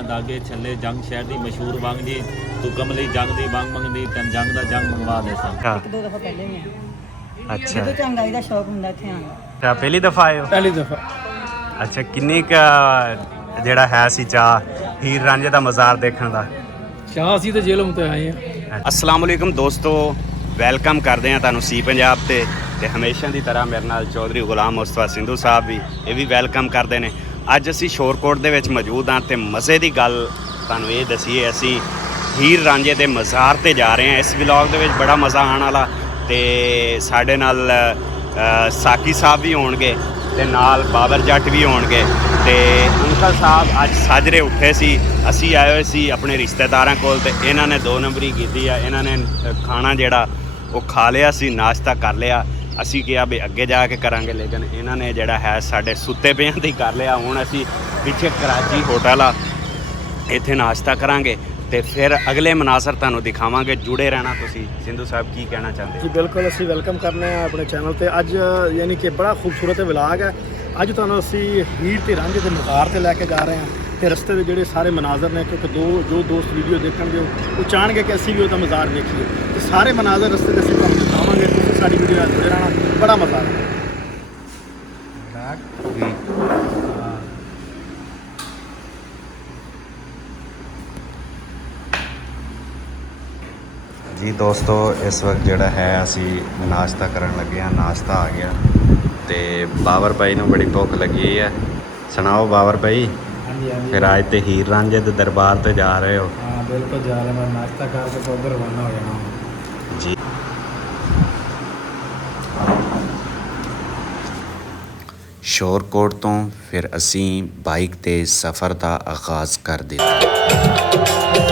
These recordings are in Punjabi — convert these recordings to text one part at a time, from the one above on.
ਤੀਆਂ ਦਾਗੇ ਛੱਲੇ ਜੰਗ ਸ਼ਹਿਰ ਦੀ ਮਸ਼ਹੂਰ ਵੰਗ ਜੀ। ਤੂੰ ਕਮਲੀ ਜੰਗ ਦੀ ਵੰਗ ਮੰਗਦੀ ਤੈਨ ਜੰਗ ਦਾ ਜੰਗ ਮੰਗਵਾ ਦੇ ਸਾਂ ਇੱਕ ਦੋ ਦਫਾ ਪਹਿਲੇ ਵੀ ਆਏ ਅੱਛਾ। ਜਦੋਂ ਚੰਗਾਈ ਦਾ ਸ਼ੌਕ ਹੁੰਦਾ ਇੱਥੇ ਆਉਣ ਦਾ। ਪਹਿਲੀ ਦਫਾ ਆਏ ਹੋ? ਪਹਿਲੀ ਦਫਾ। ਅੱਛਾ ਕਿੰਨੀ ਕ ਜਿਹੜਾ ਹੈ ਸੀ ਚਾਹ ਹੀਰ ਰਾਂਝੇ ਦਾ ਮਜ਼ਾਰ ਦੇਖਣ ਦਾ? ਸ਼ਾਹ ਅਸੀਂ ਤੇ ਜੇਲ੍ਹ ਤੇ ਆਏ ਆ ਅਸਲਾਮ ਦੋਸਤੋ ਵੈਲਕਮ ਕਰਦੇ ਹਾਂ ਤੁਹਾਨੂੰ ਸੀ ਪੰਜਾਬ ਤੇ। ਤੇ ਹਮੇਸ਼ਾ ਦੀ ਤਰ੍ਹਾਂ ਮੇਰੇ ਨਾਲ ਚੌਧਰੀ ਗੁਲਾਮ ਮੁਸਤਫਾ ਸਿੰਧੂ ਸਾਹਿਬ ਵੀ ਇਹ ਵੀ ਵੈਲਕਮ ਕਰਦੇ ਨੇ। ਅੱਜ ਅਸੀਂ ਸ਼ੋਰਕੋਟ ਦੇ ਵਿੱਚ ਮੌਜੂਦ ਹਾਂ ਤੇ ਮਜ਼ੇ ਦੀ ਗੱਲ ਤੁਹਾਨੂੰ ਇਹ ਦਸੀਏ, ਅਸੀਂ ਹੀਰ ਰਾਂਝੇ ਦੇ ਮਜ਼ਾਰ ਤੇ ਜਾ ਰਹੇ ਹਾਂ। ਇਸ ਵਲੌਗ ਦੇ ਵਿੱਚ ਬੜਾ ਮਜ਼ਾ ਆਉਣ ਵਾਲਾ ਤੇ ਸਾਡੇ ਨਾਲ ਸਾਕੀ ਸਾਹਿਬ ਵੀ ਹੋਣਗੇ ਤੇ ਨਾਲ ਬਾਬਰ ਜੱਟ ਵੀ ਹੋਣਗੇ ਤੇ ਅੰਕਲ ਸਾਹਿਬ ਅੱਜ ਸਾਜਰੇ ਉੱਠੇ ਸੀ, ਅਸੀਂ ਆਏ ਹੋਏ ਸੀ ਆਪਣੇ ਰਿਸ਼ਤੇਦਾਰਾਂ ਕੋਲ ਤੇ ਇਹਨਾਂ ਨੇ ਦੋ ਨੰਬਰੀ ਕੀਤੀ ਆ, ਇਹਨਾਂ ਨੇ ਖਾਣਾ ਜਿਹੜਾ ਉਹ ਖਾ ਲਿਆ ਸੀ, ਨਾਸ਼ਤਾ ਕਰ ਲਿਆ। ਅਸੀਂ ਕਿਹਾ ਵੀ ਅੱਗੇ ਜਾ ਕੇ ਕਰਾਂਗੇ, ਲੇਕਿਨ ਇਹਨਾਂ ਨੇ ਜਿਹੜਾ ਹੈ ਸਾਡੇ ਸੁੱਤੇ ਪਿਆਂ ਦੀ ਕਰ ਲਿਆ। ਹੁਣ ਅਸੀਂ ਪਿੱਛੇ ਕਰਾਚੀ ਹੋਟਲ ਆ, ਇੱਥੇ ਨਾਸ਼ਤਾ ਕਰਾਂਗੇ ਤੇ ਫਿਰ ਅਗਲੇ ਮਨਾਸਰ ਤੁਹਾਨੂੰ ਦਿਖਾਵਾਂਗੇ। ਜੁੜੇ ਰਹਿਣਾ ਤੁਸੀਂ। ਸਿੰਧੂ ਸਾਹਿਬ, ਕੀ ਕਹਿਣਾ ਚਾਹੁੰਦੇ? ਜੀ, ਬਿਲਕੁਲ, ਅਸੀਂ ਵੈਲਕਮ ਕਰਨੇ ਆ ਆਪਣੇ ਚੈਨਲ ਤੇ। ਅੱਜ ਯਾਨੀ ਕਿ ਬੜਾ ਖੂਬਸੂਰਤ ਵਿਲਾਗ ਹੈ। ਅੱਜ ਤੁਹਾਨੂੰ ਅਸੀਂ ਹੀਰ ਤੇ ਰਾਂਝੇ ਦੇ ਮਜ਼ਾਰ ਤੇ ਲੈ ਕੇ ਜਾ ਰਹੇ ਹਾਂ ਤੇ ਰਸਤੇ ਦੇ ਜਿਹੜੇ ਸਾਰੇ ਮਨਾਜ਼ਰ ਨੇ, ਕਿਉਂਕਿ ਦੋ, ਜੋ ਦੋਸਤ ਵੀਡੀਓ ਦੇਖਣਗੇ, ਉਹ ਚਾਹਣਗੇ ਕਿ ਅਸੀਂ ਵੀ ਉਹਦਾ ਮਜ਼ਾਰ ਦੇਖੀਏ ਤੇ ਸਾਰੇ ਮਨਾਜ਼ਰ ਰਸਤੇ ਦੇ ਅਸੀਂ ਤੁਹਾਨੂੰ ਸਾਡੀ ਵੀਡੀਓ ਨਾਲ ਜੁੜੇ ਰਹਿਣਾ। ਬੜਾ ਮਜ਼ਾ ਆਏਗਾ ਜੀ ਦੋਸਤੋ ਇਸ ਵਕਤ ਜਿਹੜਾ ਹੈ ਅਸੀਂ ਨਾਸ਼ਤਾ ਕਰਨ ਲੱਗੇ ਹਾਂ। ਨਾਸ਼ਤਾ ਆ ਗਿਆ ਤੇ ਬਾਬਰ ਭਾਈ ਨੂੰ ਬੜੀ ਭੁੱਖ ਲੱਗੀ ਹੈ। ਸੁਣਾਓ ਬਾਬਰ ਭਾਈ ਹਾਂਜੀ ਹਾਂਜੀ। ਫਿਰ ਅੱਜ ਤੇ ਹੀਰ ਰਾਂਝੇ ਦੇ ਦਰਬਾਰ ਤੇ ਜਾ ਰਹੇ ਹੋ। ਹਾਂ ਬਿਲਕੁਲ ਜਾ ਰਹੇ ਮੈਂ ਨਾਸ਼ਤਾ ਕਰਕੇ ਤੋਂ ਉਧਰ ਰਵਾਨਾ ਹੋ ਜਾਣਾ ਜੀ ਸ਼ੋਰਕੋਟ ਤੋਂ ਫਿਰ ਅਸੀਂ ਬਾਈਕ ਤੇ ਸਫ਼ਰ ਦਾ ਆਗਾਜ਼ ਕਰ ਦਿੱਤਾ।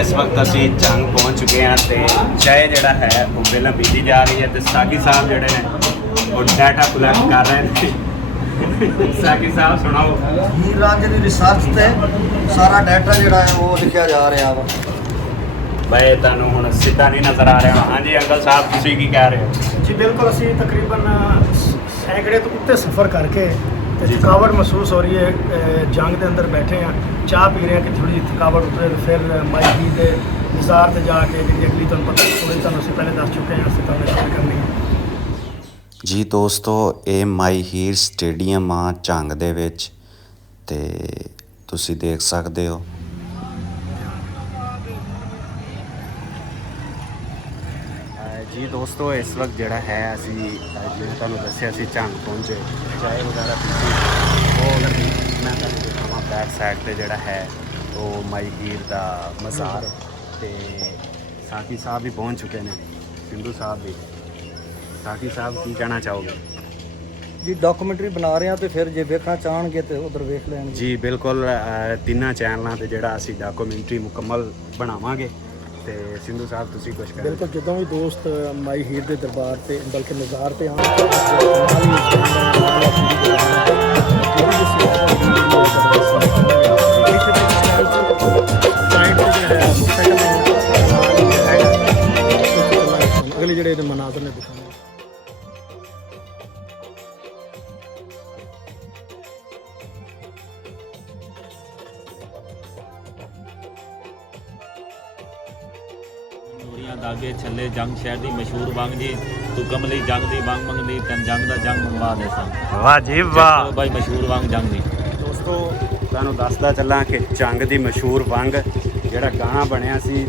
ਇਸ ਵਕਤ ਅਸੀਂ ਜੰਗ ਪਹੁੰਚ ਚੁੱਕੇ ਹਾਂ ਤੇ ਚਾਹ ਜਿਹੜਾ ਹੈ ਉਹ ਪਹਿਲਾਂ ਪੀਤੀ ਜਾ ਰਹੀ ਹੈ ਤੇ ਸਾਕੀ ਸਾਹਿਬ ਜਿਹੜੇ ਨੇ ਉਹ ਡਾਟਾ ਕਲੈਕਟ ਕਰ ਰਹੇ ਨੇ। ਸਾਕੀ ਸਾਹਿਬ ਸੁਣਾਓ। ਹੀਰ ਰਾਂਝੇ ਦੀ ਰਿਸਰਚ ਤੇ ਸਾਰਾ ਡਾਟਾ ਜਿਹੜਾ ਹੈ ਉਹ ਲਿਖਿਆ ਜਾ ਰਿਹਾ ਵਾ। ਬਈ ਤੁਹਾਨੂੰ ਹੁਣ ਸਿੱਧਾ ਨਹੀਂ ਨਜ਼ਰ ਆ ਰਿਹਾ। ਹਾਂਜੀ ਅੰਕਲ ਸਾਹਿਬ ਤੁਸੀਂ ਕੀ ਕਹਿ ਰਹੇ ਹੋ? ਜੀ ਬਿਲਕੁਲ ਅਸੀਂ ਤਕਰੀਬਨ ਸੈਂਕੜੇ ਤੋਂ ਉੱਤੇ ਸਫ਼ਰ ਕਰਕੇ ਤੇ ਥਕਾਵਟ ਮਹਿਸੂਸ ਹੋ ਰਹੀ ਹੈ ਜੰਗ ਦੇ ਅੰਦਰ ਬੈਠੇ ਆ ਚਾਹ ਪੀ ਰਹੇ ਹਾਂ ਕਿ ਥੋੜੀ ਜਿਹੀ ਥਕਾਵਟ ਉਤਰੇ ਤੇ ਫਿਰ ਮਾਈ ਦੇ ਨਿਜ਼ਾਰ ਤੇ ਜਾ ਕੇ ਜਿਹੜੀ ਅਗਲੀ ਤੁਹਾਨੂੰ ਪਤਾ ਥੋੜੀ ਤੁਹਾਨੂੰ ਅਸੀਂ ਪਹਿਲੇ ਦੱਸ ਚੁੱਕੇ ਹਾਂ, ਅਸੀਂ ਤੁਹਾਨੂੰ ਸ਼ੇਅਰ ਕਰਨੀ ਜੀ ਦੋਸਤੋ, ਇਹ ਮਾਈ ਹੀਰ ਸਟੇਡੀਅਮ ਆ, ਝੰਗ ਦੇ ਵਿੱਚ ਤੇ ਤੁਸੀਂ ਦੇਖ ਸਕਦੇ ਹੋ ਜੀ ਦੋਸਤੋ ਇਸ ਵਕਤ ਜਿਹੜਾ ਹੈ ਅਸੀਂ ਜਿਵੇਂ ਤੁਹਾਨੂੰ ਦੱਸਿਆ ਸੀ ਝੰਗ ਪਹੁੰਚੇ ਚਾਹ ਵਗੈਰਾ ਪੀਤੀ। ਉਹ ਅਗਰ ਮੈਂ ਤੁਹਾਨੂੰ ਦਿਖਾਵਾਂ ਬੈਕ ਸਾਈਡ ਤੇ ਜਿਹੜਾ ਹੈ ਉਹ ਮਾਈ ਹੀਰ ਦਾ ਮਜ਼ਾਰ। ਤੇ ਸਾਥੀ ਸਾਹਿਬ ਵੀ ਪਹੁੰਚ ਚੁੱਕੇ ਨੇ ਸਿੰਧੂ ਸਾਹਿਬ ਵੀ। ਸਾਕੀ ਸਾਹਿਬ ਕੀ ਕਹਿਣਾ ਚਾਹੋਗੇ? ਜੀ ਡਾਕੂਮੈਂਟਰੀ ਬਣਾ ਰਹੇ ਆ ਤੇ ਫਿਰ ਜੇ ਵੇਖਣਾ ਚਾਹਣਗੇ ਤੇ ਉਧਰ ਵੇਖ ਲੈਣਗੇ। ਜੀ ਬਿਲਕੁਲ ਅ, ਤਿੰਨਾਂ ਚੈਨਲਾਂ ਤੇ ਜਿਹੜਾ ਅਸੀਂ ਡਾਕੂਮੈਂਟਰੀ ਮੁਕੰਮਲ ਬਣਾਵਾਂਗੇ। ਤੇ ਸਿੰਧੂ ਸਾਹਿਬ ਤੁਸੀਂ ਕੁਝ ਕਹਿਣਾ ਬਿਲਕੁਲ ਜਦੋਂ ਵੀ ਦੋਸਤ ਮਾਈ ਹੀਰ ਦੇ ਦਰਬਾਰ ਤੇ ਬਲਕਿ ਮਜ਼ਾਰ ਤੇ ਆਉਣ ਅਗਲੇ ਜਿਹੜੇ ਹੀ ਨੇ channel ਨੂਰੀਆਂ ਦਾਗੇ ਛੱਲੇ ਜੰਗ ਸ਼ਹਿਰ ਦੀ ਮਸ਼ਹੂਰ ਵੰਗ ਜੀ। ਤੂੰ ਕਮਲੀ ਜੰਗ ਦੀ ਵੰਗ ਮੰਗਦੀ ਤੈਨ ਜੰਗ ਦਾ ਜੰਗ ਮੰਗਵਾ ਦੇ ਸਾਂ। ਵਾਹ ਜੀ ਚਲੋ ਬਾਈ ਮਸ਼ਹੂਰ ਵੰਗ ਜੰਗ ਦੀ ਦੋਸਤੋ ਤੁਹਾਨੂੰ ਦੱਸਦਾ ਚੱਲਾਂ ਕਿ ਚੰਗ ਦੀ ਮਸ਼ਹੂਰ ਵੰਗ ਜਿਹੜਾ ਗਾਣਾ ਬਣਿਆ ਸੀ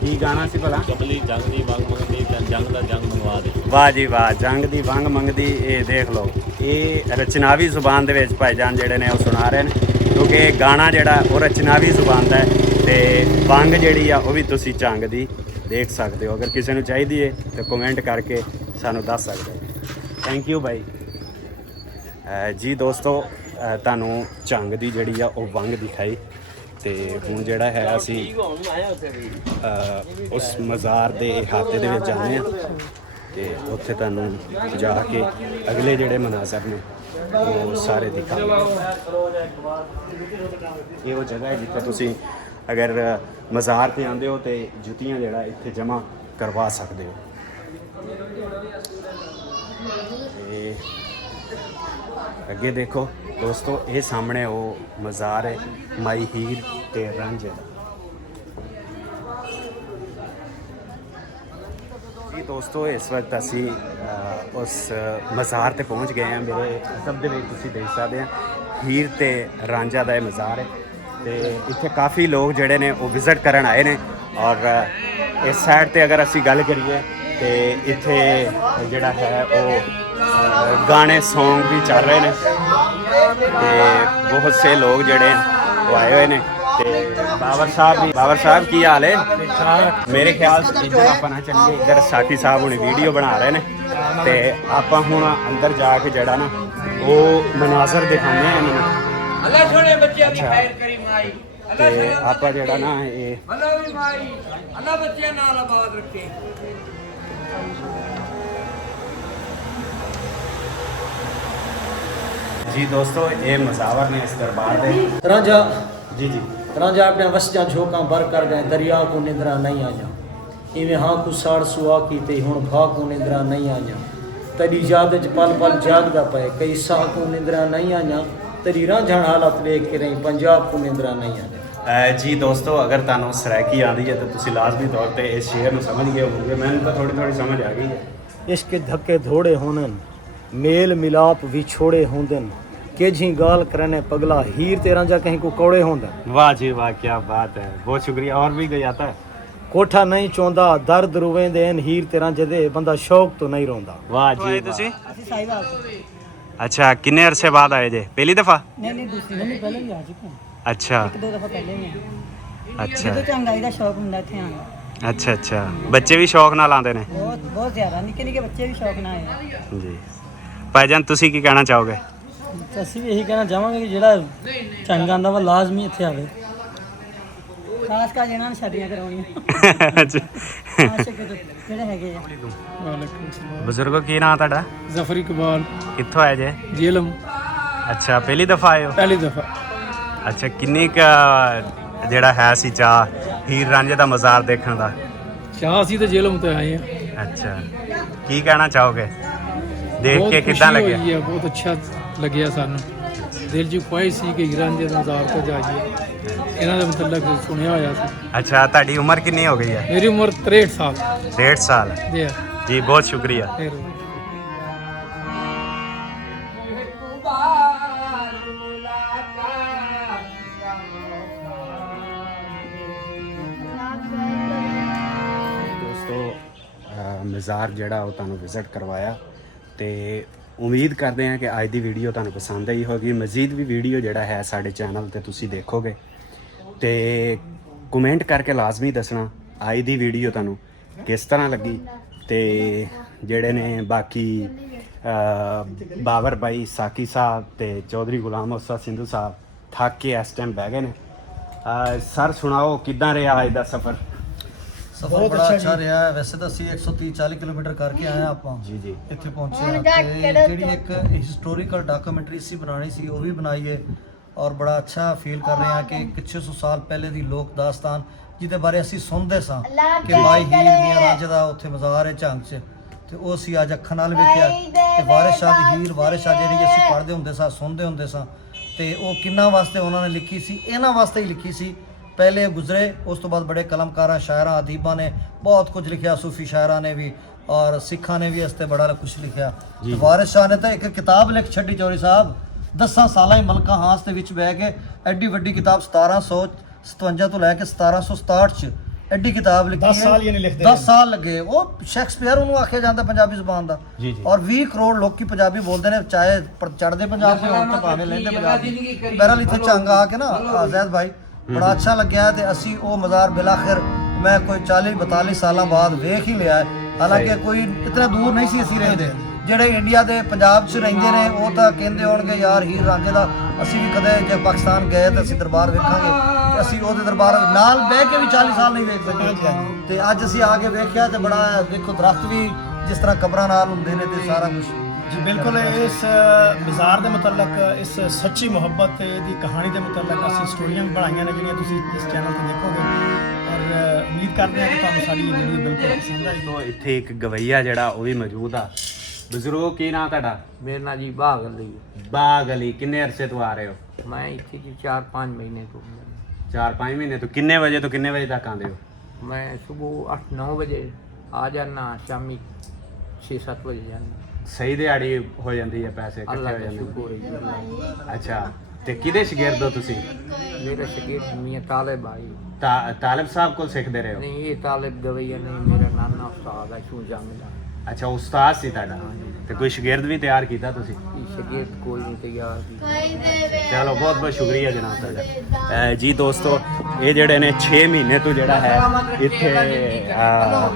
ਕੀ ਗਾਣਾ ਸੀ ਭਲਾ? ਕਮਲੀ ਜੰਗ ਦੀ ਵੰਗ ਮੰਗਦੀ ਤੈਨ ਜੰਗ ਦਾ ਜੰਗ ਮੰਗਵਾ ਦੇ। ਵਾਹ ਜੀ ਵਾਹ ਜੰਗ ਦੀ ਵੰਗ ਮੰਗਦੀ ਇਹ ਦੇਖ ਲਓ। ਇਹ ਰਚਨਾਵੀ ਜ਼ੁਬਾਨ ਦੇ ਵਿੱਚ ਭਾਈਜਾਨ ਜਿਹੜੇ ਨੇ ਉਹ ਸੁਣਾ ਰਹੇ ਨੇ। ਕਿਉਂਕਿ ਇਹ ਗਾਣਾ ਜਿਹੜਾ ਉਹ ਰਚਨਾਵੀ ਜ਼ੁਬਾਨ ਦਾ ਹੈ ਤੇ ਵੰਗ ਜਿਹੜੀ ਆ ਉਹ ਵੀ ਤੁਸੀਂ ਚੰਗ ਦੀ ਦੇਖ ਸਕਦੇ ਹੋ। ਅਗਰ ਕਿਸੇ ਨੂੰ ਚਾਹੀਦੀ ਹੈ ਤਾਂ ਕਮੈਂਟ ਕਰਕੇ ਸਾਨੂੰ ਦੱਸ ਸਕਦੇ ਹੋ। Thank you bye. ਜੀ ਦੋਸਤੋ ਤੁਹਾਨੂੰ ਝੰਗ ਦੀ ਜਿਹੜੀ ਆ, ਉਹ ਵੰਗ ਦਿਖਾਈ। ਤੇ ਹੁਣ ਜਿਹੜਾ ਹੈ, ਅਸੀਂ ਉਸ ਮਜ਼ਾਰ ਦੇ ਇਹਾਤੇ ਦੇ ਵਿੱਚ ਜਾਂਦੇ ਆ ਤੇ ਉੱਥੇ ਤੁਹਾਨੂੰ ਜਾ ਕੇ ਅਗਲੇ ਜਿਹੜੇ ਮਨਾਜ਼ਰ ਨੇ, ਉਹ ਸਾਰੇ ਦਿਖਾਵਾਂਗੇ। ਇਹ ਉਹ ਜਗ੍ਹਾ ਹੈ ਜਿੱਥੇ ਤੁਸੀਂ ਅਗਰ ਮਜ਼ਾਰ ਤੇ ਆਉਂਦੇ ਹੋ ਤੇ ਜੁੱਤੀਆਂ ਜਿਹੜਾ ਇੱਥੇ ਜਮ੍ਹਾਂ ਕਰਵਾ ਸਕਦੇ ਹੋ। ਤੇ ਅੱਗੇ ਦੇਖੋ ਦੋਸਤੋ, ਇਹ ਸਾਹਮਣੇ ਉਹ ਮਜ਼ਾਰ ਹੈ, ਮਾਈ ਹੀਰ ਤੇ ਰਾਂਝੇ ਦਾ ਜੀ ਦੋਸਤੋ, ਇਸ ਵਕਤ ਅਸੀਂ ਉਸ ਮਜ਼ਾਰ ਤੇ ਪਹੁੰਚ ਗਏ ਹਾਂ। ਮੇਰੇ ਸਭ ਦੇ ਵਿੱਚ ਤੁਸੀਂ ਦੇਖ ਸਕਦੇ ਆ ਹੀਰ ਤੇ ਰਾਂਝਾ ਦਾ ਇਹ ਮਜ਼ਾਰ ਹੈ। ਤੇ ਇੱਥੇ ਕਾਫੀ ਲੋਕ ਜਿਹੜੇ ਨੇ ਉਹ ਵਿਜ਼ਿਟ ਕਰਨ ਆਏ ਨੇ ਔਰ ਇਸ ਸਾਈਡ ਤੇ ਅਗਰ ਅਸੀਂ ਗੱਲ ਕਰੀਏ ਤੇ ਇੱਥੇ ਜਿਹੜਾ ਹੈ ਉਹ ਗਾਣੇ ਸੌਂਗ ਵੀ ਚੱਲ ਰਹੇ ਨੇ ਤੇ ਬਹੁਤ ਸੇ ਲੋਕ ਜਿਹੜੇ ਆ, ਉਹ ਆਏ ਹੋਏ ਨੇ ਤੇ ਬਾਬਰ ਸਾਹਿਬ ਵੀ ਬਾਬਰ ਸਾਹਿਬ ਕੀ ਹਾਲ ਹੈ? ਮੇਰੇ ਖਿਆਲ ਸੇ ਇੱਧਰ ਆਪਾਂ ਨਾ ਚੱਲੀਏ ਇੱਧਰ ਸਾਥੀ ਸਾਹਿਬ ਹੁਣੇ ਵੀਡੀਓ ਬਣਾ ਰਹੇ ਨੇ ਤੇ ਆਪਾਂ ਹੁਣ ਅੰਦਰ ਜਾ ਕੇ ਜਿਹੜਾ ਨਾ ਉਹ ਮਨਾਜ਼ਰ ਦਿਖਾਉਂਦੇ ਆ ਇਹਨਾਂ ਨੂੰ। ਅੱਲਾ ਸੋਹਣੇ ਬੱਚਿਆਂ ਦੀ ਖੈਰ ਕਰੀ ਮਾਈ। ਅੱਲਾ ਤੇ ਆਪਾਂ ਜਿਹੜਾ ਨਾ ਇਹ ਅੱਲਾ ਵੀ ਮਾਈ। ਅੱਲਾ ਬੱਚਿਆਂ ਨਾਲ ਆਬਾਦ ਰੱਖੇ। ਜੀ ਦੋਸਤੋ ਇਹ ਮਜ਼ਾਵਰ ਨੇ ਇਸ ਦਰਬਾਰ ਦੇ। ਰਾਂਝਾ ਜੀ ਜੀ। ਰਾਂਝਾ ਆਪਣੇ ਵਸਜਾਂ ਝੋਕਾਂ ਭਰ ਕਰ ਗਏ ਦਰਿਆ ਕੋ ਨਿੰਦਰਾ ਨਹੀਂ ਆ ਜਾ ਇਵੇਂ ਹਾਂ ਕੋ ਸਾੜ ਸੁਆ ਕੀਤੇ ਹੁਣ ਭਾ ਕੋ ਨਿੰਦਰਾ ਨਹੀਂ ਆ ਜਾ ਤੇਰੀ ਯਾਦ ਚ ਪਲ ਪਲ ਜਾਗਦਾ ਪਏ ਕਈ ਸਾਹ ਕੋ ਨਿੰਦਰਾ ਨਹੀਂ ਆ ਤਰੀਰਾਂ ਝਾਣਾ ਲੱਤ ਵੇਖ ਕੇ ਨਹੀਂ ਪੰਜਾਬ ਕੋ ਨਿੰਦਰਾ ਨਹੀਂ ਆਉਂਦੇ ਜੀ ਦੋਸਤੋ ਅਗਰ ਤੁਹਾਨੂੰ ਸਰਾਇਕੀ ਆਉਂਦੀ ਹੈ ਤਾਂ ਤੁਸੀਂ ਲਾਜ਼ਮੀ ਤੌਰ ਤੇ ਇਸ ਸ਼ੇਅਰ ਨੂੰ ਸਮਝ ਗਏ ਹੋਵੋਗੇ। ਮੈਨੂੰ ਤਾਂ ਥੋੜੀ ਥੋੜੀ ਸਮਝ ਆ ਗਈ ਹੈ। ਇਸ਼ਕ ਧੱਕੇ ਧੋੜੇ ਹੋਣਨ ਮੇਲ ਮਿਲਾਪ ਵਿਛੋੜੇ ਹੁੰਦਨ। ਕੇਝੀ ਗਾਲ ਕਰਨੇ ਪਗਲਾ ਹੀਰ ਤੇਰਾ ਜਾਂ ਕਹੀਂ ਕੋ ਕੋੜੇ ਹੁੰਦਾ ਵਾਹ ਜੀ ਵਾਹ ਕੀ ਬਾਤ ਹੈ। ਬਹੁਤ ਸ਼ੁਕਰੀਆ। ਔਰ ਵੀ ਕੋਈ ਆਤਾ? ਕੋਠਾ ਨਹੀਂ ਚੋਂਦਾ ਦਰਦ ਰੁਵੇਂਦੇ ਹੀਰ ਤੇਰਾ ਜਦੇ ਬੰਦਾ ਸ਼ੌਕ ਤੋਂ ਨਹੀਂ ਰੋਂਦਾ। ਵਾਹ ਜੀ ਤੁਸੀਂ? ਅਸੀਂ ਸਾਹਿਬਾ ਅੱਛਾ ਕਿੰਨੇ ਅਰਸੇ ਬਾਅਦ ਆਏ ਜੇ? ਪਹਿਲੀ ਦਫਾ? ਨਹੀਂ ਨਹੀਂ ਦੂਸਰੀ ਨਹੀਂ ਪਹਿਲੇ ਵੀ ਆ ਚੁੱਕੇ ਹਾਂ। ਅੱਛਾ। ਇੱਕ ਦੋ ਦਫਾ ਪਹਿਲੇ ਵੀ ਆਏ ਅੱਛਾ। ਜਦੋਂ ਚੰਗਾਈ ਦਾ ਸ਼ੌਕ ਹੁੰਦਾ ਇੱਥੇ ਆਉਣ ਦਾ। ਅੱਛਾ ਅੱਛਾ। ਬੱਚੇ ਵੀ ਸ਼ੌਕ ਨਾਲ ਆਉਂਦੇ ਨੇ? ਬਹੁਤ ਬਹੁਤ ਜ਼ਿਆਦਾ। ਨਿੱਕੇ ਨਿੱਕੇ ਬੱਚੇ ਵੀ ਸ਼ੌਕ ਨਾਲ ਆਏ ਆ। ਜੀ। ਭਾਈਜਾਨ ਤੁਸੀਂ ਕੀ ਕਹਿਣਾ ਚਾਹੋਗੇ? ਤੇ ਅਸੀਂ ਵੀ ਇਹੀ ਕਹਿਣਾ ਚਾਹਾਂਗੇ ਕਿ ਜਿਹੜਾ ਚੰਗਾ ਆਂਦਾ ਵਾ ਲਾਜ਼ਮੀ ਇੱਥੇ ਆਵੇ। ਖਾਸ ਕਰ ਜਿਹਨਾਂ ਨੇ ਸ਼ਾਦੀਆਂ ਕਰਾਉਣੀਆਂ। ਅੱਛਾ। ਆਸ਼ਿਕ ਜਿਹੜੇ ਹੈਗੇ ਆ। ਬਜ਼ੁਰਗੋ ਕੀ ਨਾਂ ਤੁਹਾਡਾ? ਜ਼ਫਰ ਇਕਬਾਲ। ਕਿੱਥੋਂ ਆਏ ਜੇ? ਜੇਲਮ। ਅੱਛਾ ਪਹਿਲੀ ਦਫਾ ਆਏ ਹੋ? ਪਹਿਲੀ ਦਫਾ। ਅੱਛਾ ਕਿੰਨੀ ਕ ਜਿਹੜਾ ਹੈ ਸੀ ਚਾਹ ਹੀਰ ਰਾਂਝੇ ਦਾ ਮਜ਼ਾਰ ਦੇਖਣ ਦਾ? ਸ਼ਾਹ ਅਸੀਂ ਤੇ ਜੇਲਮ ਤੋਂ ਆਏ ਹਾਂ। ਅੱਛਾ ਕੀ ਕਹਿਣਾ ਚਾਹੋਗੇ? ਦੇਖ ਕੇ ਕਿੱਦਾਂ ਲੱਗਿਆ? ਹੋਈ ਹੈ ਬਹੁਤ ਅੱਛਾ ਲੱਗਿਆ ਸਾਨੂੰ। ਦਿਲ 'ਚ ਖੁਆਇਸ਼ ਸੀ ਕਿ ਹੀਰਾਂ ਦੇ ਮਜ਼ਾਰ ਤੋਂ ਜਾਈਏ। ਇਹਨਾਂ ਦੇ ਮੁਤਲਕ ਸੁਣਿਆ ਹੋਇਆ ਸੀ। ਅੱਛਾ ਤੁਹਾਡੀ ਉਮਰ ਕਿੰਨੀ ਹੋ ਗਈ ਹੈ? ਮੇਰੀ ਉਮਰ 63 ਸਾਲ। 1.5 ਸਾਲ। ਹੈ ਜੀ ਬਹੁਤ ਸ਼ੁਕਰੀਆ। ਫਿਰ। ਦੋਸਤੋ ਅਹ ਮਜ਼ਾਰ ਜਿਹੜਾ ਉਹ ਤੁਹਾਨੂੰ ਵਿਜ਼ਿਟ ਕਰਵਾਇਆ ਤੇ ਉਮੀਦ ਕਰਦੇ ਹਾਂ ਕਿ ਅੱਜ ਦੀ ਵੀਡੀਓ ਤੁਹਾਨੂੰ ਪਸੰਦ ਆਈ ਹੋਵੇਗੀ। ਮਜ਼ੀਦ ਵੀ ਵੀਡੀਓ ਜਿਹੜਾ ਹੈ ਸਾਡੇ ਚੈਨਲ ਤੇ ਤੁਸੀਂ ਦੇਖੋਗੇ। ਤੇ ਕਮੈਂਟ ਕਰਕੇ ਲਾਜ਼ਮੀ ਦੱਸਣਾ ਅੱਜ ਦੀ ਵੀਡੀਓ ਤੁਹਾਨੂੰ ਕਿਸ ਤਰ੍ਹਾਂ ਲੱਗੀ ਤੇ ਜਿਹੜੇ ਨੇ ਬਾਕੀ ਬਾਬਰ ਭਾਈ ਸਾਕੀ ਸਾਹਿਬ ਤੇ ਚੌਧਰੀ ਗੁਲਾਮ ਮੁਸਤਫਾ ਸਿੰਧੂ ਸਾਹਿਬ ਥੱਕ ਕੇ ਇਸ ਟਾਈਮ ਬਹਿ ਗਏ ਨੇ। ਸਰ ਸੁਣਾਓ ਕਿੱਦਾਂ ਰਿਹਾ ਅੱਜ ਦਾ ਸਫ਼ਰ? ਸਫ਼ਰ ਬੜਾ ਅੱਛਾ ਰਿਹਾ। ਵੈਸੇ ਤਾਂ ਅਸੀਂ 130 40 ਕਿਲੋਮੀਟਰ ਕਰਕੇ ਆਏ ਹਾਂ ਆਪਾਂ। ਜੀ ਜੀ। ਇੱਥੇ ਪਹੁੰਚੇ ਹਾਂ ਤੇ ਜਿਹੜੀ ਇੱਕ ਹਿਸਟੋਰੀਕਲ ਡਾਕੂਮੈਂਟਰੀ ਸੀ ਬਣਾਣੀ ਸੀ ਉਹ ਵੀ ਬਣਾਈ ਹੈ ਔਰ ਬੜਾ ਅੱਛਾ ਫੀਲ ਕਰ ਰਹੇ ਹਾਂ ਕਿ 600 ਸਾਲ ਪਹਿਲੇ ਦੀ ਲੋਕ ਦਾਸਤਾਨ ਜਿਹਦੇ ਬਾਰੇ ਅਸੀਂ ਸੁਣਦੇ ਸਾਂ ਕਿ ਮਾਈ ਹੀਰ ਮੀਆਂ ਰਾਂਝੇ ਦਾ ਉੱਥੇ ਮਜ਼ਾਰ ਹੈ ਝੰਗ 'ਚ। ਤੇ ਉਹ ਅਸੀਂ ਅੱਜ ਅੱਖਾਂ ਨਾਲ ਵੇਖਿਆ ਤੇ ਵਾਰਿਸ ਸ਼ਾਹ ਦੀ ਹੀਰ ਵਾਰਿਸ ਸ਼ਾਹ ਜਿਹੜੀ ਅਸੀਂ ਪੜ੍ਹਦੇ ਹੁੰਦੇ ਸਾਂ ਸੁਣਦੇ ਹੁੰਦੇ ਸਾਂ। ਤੇ ਉਹ ਕਿੰਨਾ ਵਾਸਤੇ ਉਹਨਾਂ ਨੇ ਲਿਖੀ ਸੀ? ਇਹਨਾਂ ਵਾਸਤੇ ਹੀ ਲਿਖੀ ਸੀ। ਪਹਿਲੇ ਗੁਜ਼ਰੇ ਉਸ ਤੋਂ ਬਾਅਦ ਬੜੇ ਕਲਮਕਾਰਾਂ ਸ਼ਾਇਰਾਂ ਅਦੀਬਾਂ ਨੇ ਬਹੁਤ ਕੁਝ ਲਿਖਿਆ ਸੂਫੀ ਸ਼ਾਇਰਾਂ ਨੇ ਵੀ ਔਰ ਸਿੱਖਾਂ ਨੇ ਵੀ ਇਸ ਤੇ ਬੜਾ ਕੁਝ ਲਿਖਿਆ। ਵਾਰਿਸ ਸ਼ਾਹ ਨੇ ਤਾਂ ਇੱਕ ਕਿਤਾਬ ਲਿਖ ਛੱਡੀ ਚੌਰੀ ਸਾਹਿਬ। ਦਸਾਂ ਸਾਲਾਂ ਹੀ ਮਲਕਾ ਹਾਂਸ ਦੇ ਵਿੱਚ ਬਹਿ ਕੇ ਐਡੀ ਵੱਡੀ ਕਿਤਾਬ 1757 ਤੋਂ ਲੈ ਕੇ 1767 ਚ ਐਡੀ ਕਿਤਾਬ ਲਿਖੀ ਦਸ ਸਾਲ ਯਾਨੀ ਲਿਖਦੇ 10 ਸਾਲ ਲੱਗੇ। ਉਹ ਸ਼ੈਕਸਪੀਅਰ ਉਹਨੂੰ ਆਖਿਆ ਜਾਂਦਾ ਪੰਜਾਬੀ ਜ਼ੁਬਾਨ ਦਾ। ਜੀ, ਜੀ। ਔਰ 20 ਕਰੋੜ ਲੋਕੀ ਪੰਜਾਬੀ ਬੋਲਦੇ ਨੇ ਚਾਹੇ ਚੜਦੇ ਪੰਜਾਬ ਦੇ ਹੋਣ ਤੇ ਭਾਵੇਂ ਲੈਂਦੇ ਪੰਜਾਬ ਦੇ। ਬਹਿਰਹਾਲ ਇੱਥੇ ਚੰਗ ਆ ਕੇ ਨਾ ਆਜ਼ਾਦ ਭਾਈ ਬੜਾ ਅੱਛਾ ਲੱਗਿਆ ਤੇ ਅਸੀਂ ਉਹ ਮਜ਼ਾਰ ਬਿਲਾਖਿਰ ਮੈਂ ਕੋਈ 40 42 ਸਾਲਾਂ ਬਾਅਦ ਵੇਖ ਹੀ ਲਿਆ। ਹਾਲਾਂਕਿ ਕੋਈ ਇਤਨੇ ਦੂਰ ਨਹੀਂ ਸੀ ਅਸੀਂ ਰਹਿੰਦੇ। ਜਿਹੜੇ ਇੰਡੀਆ ਦੇ ਪੰਜਾਬ 'ਚ ਰਹਿੰਦੇ ਨੇ ਉਹ ਤਾਂ ਕਹਿੰਦੇ ਹੋਣਗੇ ਯਾਰ ਹੀਰ ਰਾਂਝੇ ਦਾ ਅਸੀਂ ਵੀ ਕਦੇ ਜੇ ਪਾਕਿਸਤਾਨ ਗਏ ਤਾਂ ਅਸੀਂ ਦਰਬਾਰ ਵੇਖਾਂਗੇ ਤੇ ਅਸੀਂ ਉਹਦੇ ਦਰਬਾਰ ਨਾਲ ਬਹਿ ਕੇ ਵੀ 40 ਸਾਲ ਨਹੀਂ ਵੇਖ ਸਕਦੇ ਤੇ ਅੱਜ ਅਸੀਂ ਆ ਕੇ ਵੇਖਿਆ ਤੇ ਬੜਾ ਦੇਖੋ ਦਰਖਤ ਵੀ ਜਿਸ ਤਰ੍ਹਾਂ ਕਬਰਾਂ ਨਾਲ ਹੁੰਦੇ ਨੇ ਤੇ ਸਾਰਾ ਕੁਝ ਜੀ ਬਿਲਕੁਲ ਇਸ ਬਾਜ਼ਾਰ ਦੇ ਮੁਤਲਕ ਇਸ ਸੱਚੀ ਮੁਹੱਬਤ ਦੀ ਕਹਾਣੀ ਦੇ ਮੁਤਲਕ ਅਸੀਂ ਸਟੋਰੀਆਂ ਵੀ ਬਣਾਈਆਂ ਨੇ ਜਿਹੜੀਆਂ ਤੁਸੀਂ ਇਸ ਚੈਨਲ ਤੇ ਦੇਖੋਗੇ। ਔਰ ਉਮੀਦ ਕਰਦੇ ਹਾਂ ਕਿ ਤੁਹਾਨੂੰ ਸਾਡੀ ਵੀਡੀਓ ਬਿਲਕੁਲ ਪਸੰਦ ਆਏਗੀ ਤੋਂ ਇੱਥੇ ਇੱਕ ਗਵਈਆ ਜਿਹੜਾ ਉਹ ਵੀ ਮੌਜੂਦ ਆ। ਬਜ਼ੁਰਗੋ ਕੀ ਨਾਂ ਤੁਹਾਡਾ? ਮੇਰੇ ਨਾਲ ਜੀ ਬਾਗ ਲਈ ਬਾਗ ਅਲੀ ਕਿੰਨੇ ਅਰਸੇ ਤੋਂ ਆ ਰਹੇ ਹੋ? ਮੈਂ ਇੱਥੇ ਜੀ 4-5 ਮਹੀਨੇ ਤੋਂ 4-5 ਮਹੀਨੇ ਤੋਂ। ਕਿੰਨੇ ਵਜੇ ਤੋਂ ਕਿੰਨੇ ਵਜੇ ਤੱਕ ਆਉਂਦੇ ਹੋ? ਮੈਂ ਸਵੇਰ 8-9 ਵਜੇ ਆ ਜਾਣਾ ਸ਼ਾਮੀ 6-7 ਵਜੇ ਜਾਣਾ ਸਹੀ ਦਿਹਾੜੀ ਹੋ ਜਾਂਦੀ ਹੈ ਪੈਸੇ ਇਕੱਠੇ ਹੋ ਦਾ ਜਾਂਦੇ ਅੱਛਾ ਤੇ ਕਿਹਦੇ ਸ਼ਗਿਰਦ ਹੋ ਤੁਸੀਂ? ਦਾ। ਮੇਰਾ ਸ਼ਗੀਰ ਮੀਆਂ ਤਾਲਿਬ ਆਈ ਤਾ- ਤਾਲਿਬ ਸਾਹਿਬ ਕੋਲ ਸਿੱਖਦੇ ਰਹੇ ਹੋ? ਨਹੀਂ ਇਹ ਤਾਲਿਬ ਗਵਈਆ ਨਹੀਂ ਮੇਰਾ ਨਾਨਾ ਉਸਤਾਦ ਹੈ ਸ਼ੂ ਦਾ ਅੱਛਾ ਉਸਤਾਦ ਸੀ ਤੁਹਾਡਾ। ਤੇ ਕੋਈ ਸ਼ਗਿਰਦ ਵੀ ਤਿਆਰ ਕੀਤਾ ਤੁਸੀਂ? ਇਹ ਸ਼ਗੀਰ ਕੋਈ ਨਹੀਂ ਤਿਆਰ ਚਲੋ ਬਹੁਤ ਬਹੁਤ ਸ਼ੁਕਰੀਆ ਜਨਾਬ ਤੁਹਾਡਾ। ਅਹ ਜੀ ਦੋਸਤੋ ਇਹ ਜਿਹੜੇ ਨੇ 6 ਮਹੀਨੇ ਤੋਂ ਜਿਹੜਾ ਹੈ ਇੱਥੇ ਅਹ,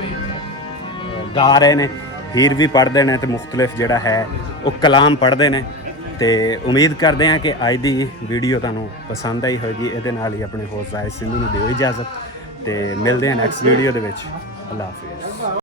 ਗਾ ਰਹੇ ਨੇ। ਹੀਰ ਵੀ ਪੜ੍ਹਦੇ ਨੇ ਤੇ ਮੁxtਲਫ ਜਿਹੜਾ ਹੈ ਉਹ ਕਲਾਮ ਪੜ੍ਹਦੇ ਨੇ। ਤੇ ਉਮੀਦ ਕਰਦੇ ਹਾਂ ਕਿ ਅੱਜ ਦੀ ਵੀਡੀਓ ਤੁਹਾਨੂੰ ਪਸੰਦ ਆਈ ਹੋਵੇਗੀ ਇਹਦੇ ਨਾਲ ਹੀ ਆਪਣੇ ਹੋਸਟ ਰਾਏ ਸਿੰਧੂ ਨੂੰ ਦਿਓ ਇਜਾਜ਼ਤ। ਤੇ ਮਿਲਦੇ ਹਾਂ ਨੈਕਸਟ ਵੀਡੀਓ ਦੇ ਵਿੱਚ। ਅੱਲਾ ਹਾਫਿਜ਼।